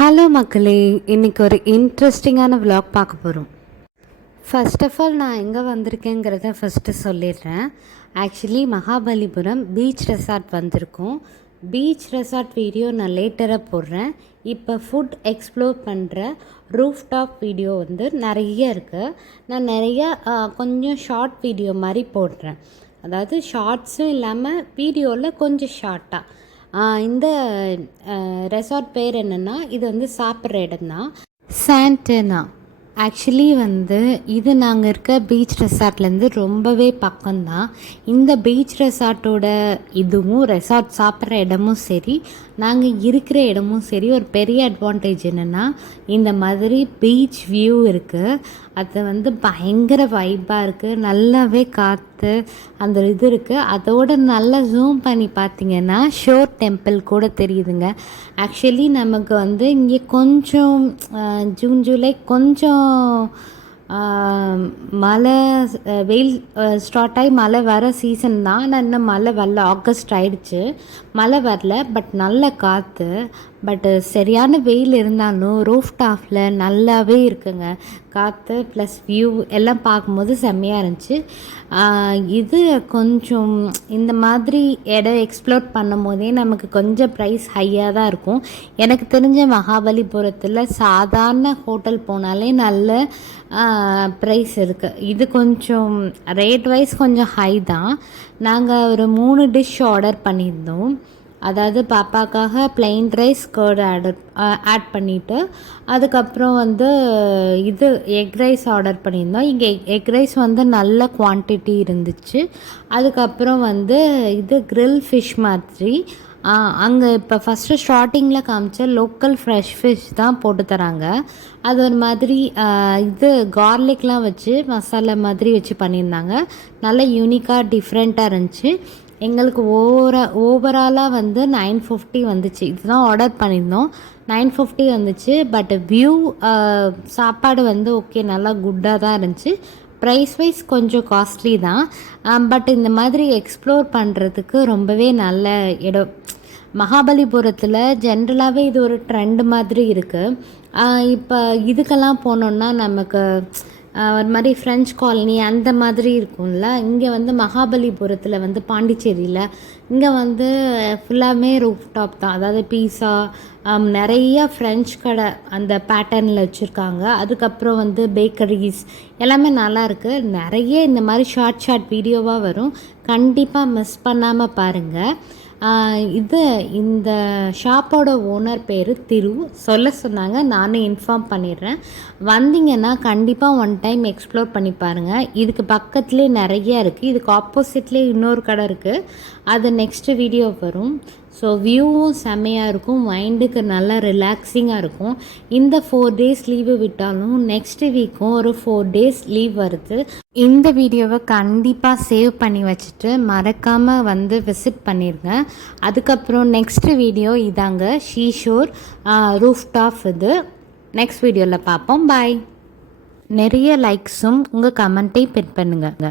Hello மக்களே, இன்றைக்கி ஒரு இன்ட்ரெஸ்டிங்கான விலாக் பார்க்க போகிறோம். ஃபர்ஸ்ட் ஆஃப் ஆல் நான் எங்கே வந்திருக்கேங்கிறத ஃபஸ்ட்டு சொல்லிடுறேன். ஆக்சுவலி மகாபலிபுரம் பீச் ரெசார்ட் வந்திருக்கோம். பீச் ரெசார்ட் வீடியோ நான் லேட்டராக போடுறேன். இப்போ ஃபுட் எக்ஸ்ப்ளோர் பண்ணுற ரூஃப் டாப் வீடியோ நிறைய இருக்குது. நான் நிறையா கொஞ்சம் ஷார்ட் வீடியோ மாதிரி போடுறேன். அதாவது ஷார்ட்ஸும் இல்லாமல் வீடியோவில் கொஞ்சம் ஷார்ட்டாக. இந்த ரெசார்ட் பேர் என்னென்னா, இது சாப்பிட்ற இடம் தான், சாண்டனா. ஆக்சுவலி இது நாங்கள் இருக்க பீச் ரெசார்ட்லேருந்து ரொம்பவே பக்கம்தான். இந்த பீச் ரெசார்ட்டோட இதுவும் ரெசார்ட் சாப்பிட்ற இடமும் சரி, நாங்கள் இருக்கிற இடமும் சரி, ஒரு பெரிய அட்வான்டேஜ் என்னென்னா, இந்த மாதிரி பீச் வியூ இருக்குது. அது பயங்கர வைப்பாக இருக்குது. நல்லாவே காற்று அந்த இது இருக்குது. அதோட நல்லா ஜூம் பண்ணி பார்த்திங்கன்னா ஷோர் டெம்பிள் கூட தெரியுதுங்க. ஆக்சுவலி நமக்கு இங்கே கொஞ்சம் ஜூன் ஜூலை கொஞ்சம் மழை வெயில் ஸ்டார்ட் ஆகி மழை வர சீசன் தான். ஆனால் இன்னும் மழை வரல, ஆகஸ்ட் ஆகிடுச்சு, மழை வரல. பட் நல்ல காற்று. பட்டு சரியான வெயில் இருந்தாலும் ரூஃப் டாப்பில் நல்லாவே இருக்குங்க காற்று ப்ளஸ் வியூ எல்லாம் பார்க்கும்போது செம்மையாக இருந்துச்சு. இது கொஞ்சம் இந்த மாதிரி இடம் எக்ஸ்ப்ளோர் பண்ணும் போதே நமக்கு கொஞ்சம் ப்ரைஸ் ஹையாக தான் இருக்கும். எனக்கு தெரிஞ்ச மகாபலிபுரத்தில் சாதாரண ஹோட்டல் போனாலே நல்ல ப்ரைஸ் இருக்குது. இது கொஞ்சம் ரேட் வைஸ் கொஞ்சம் ஹை தான். நாங்கள் ஒரு 3 டிஷ் ஆர்டர் பண்ணியிருந்தோம். அதாவது பாப்பாக்காக பிளெயின் ரைஸ் கர்டு ஆட் பண்ணிவிட்டு, அதுக்கப்புறம் இது எக் ரைஸ் ஆர்டர் பண்ணியிருந்தோம். இங்கே எக் ரைஸ் நல்ல குவான்டிட்டி இருந்துச்சு. அதுக்கப்புறம் இது கிரில் ஃபிஷ் மாதிரி அங்கே இப்போ ஃபஸ்ட்டு ஸ்டார்டிங்கில் காமிச்ச லோக்கல் ஃப்ரெஷ் ஃபிஷ் தான் போட்டு தராங்க. அது ஒரு மாதிரி இது கார்லிக்லாம் வச்சு மசாலா மாதிரி வச்சு பண்ணியிருந்தாங்க. நல்ல யூனிக்காக டிஃப்ரெண்ட்டாக இருந்துச்சு. எங்களுக்கு ஓவராலாக 950 வந்துச்சு. இதுதான் ஆர்டர் பண்ணியிருந்தோம். 950 வந்துச்சு. பட் வியூ சாப்பாடு ஓகே, நல்லா குட்டாக தான் இருந்துச்சு. ப்ரைஸ் வைஸ் கொஞ்சம் காஸ்ட்லி தான். பட் இந்த மாதிரி எக்ஸ்ப்ளோர் பண்ணுறதுக்கு ரொம்பவே நல்ல இடம். மகாபலிபுரத்தில் ஜென்ரலாகவே இது ஒரு ட்ரெண்ட் மாதிரி இருக்குது. இப்போ இதுக்கெல்லாம் போனோன்னா நமக்கு ஒரு மாதிரி ஃப்ரெஞ்ச் காலனி அந்த மாதிரி இருக்கும்ல. இங்கே மகாபலிபுரத்தில் பாண்டிச்சேரியில் இங்கே ஃபுல்லாமே ரூஃப் டாப் தான். அதாவது பீஸா, நிறைய ஃப்ரெஞ்ச் கடை அந்த பேட்டர்னில் வச்சுருக்காங்க. அதுக்கப்புறம் பேக்கரிஸ் எல்லாமே நல்லாயிருக்கு. நிறைய இந்த மாதிரி ஷார்ட் வீடியோவாக வரும். கண்டிப்பாக மிஸ் பண்ணாமல் பாருங்கள். இந்த ஷாப்போட ஓனர் பேர் திரு. சொல்ல சொன்னாங்க, நானும் இன்ஃபார்ம் பண்ணிடுறேன். வந்தீங்கன்னா கண்டிப்பாக ஒன் டைம் எக்ஸ்ப்ளோர் பண்ணி பாருங்கள். இதுக்கு பக்கத்துலேயே நிறைய இருக்குது. இதுக்கு ஆப்போசிட்லேயே இன்னொரு கடை இருக்குது. அது நெக்ஸ்ட்டு வீடியோ வரும். ஸோ வியூவும் செம்மையாக இருக்கும், மைண்டுக்கு நல்லா ரிலாக்ஸிங்காக இருக்கும். இந்த 4 டேஸ் லீவு விட்டாலும் நெக்ஸ்ட் வீக்கும் ஒரு 4 டேஸ் லீவ் வருது. இந்த வீடியோவை கண்டிப்பாக சேவ் பண்ணி வச்சுட்டு மறக்காமல் விசிட் பண்ணிடுங்க. அதுக்கப்புறம் நெக்ஸ்ட் வீடியோ இதாங்க, ஷீஷோர் ரூஃப் டாப். இது நெக்ஸ்ட் வீடியோவில் பார்ப்போம். பாய். நிறைய லைக்ஸும் உங்கள் கமெண்ட்டையும் பின் பண்ணுங்க.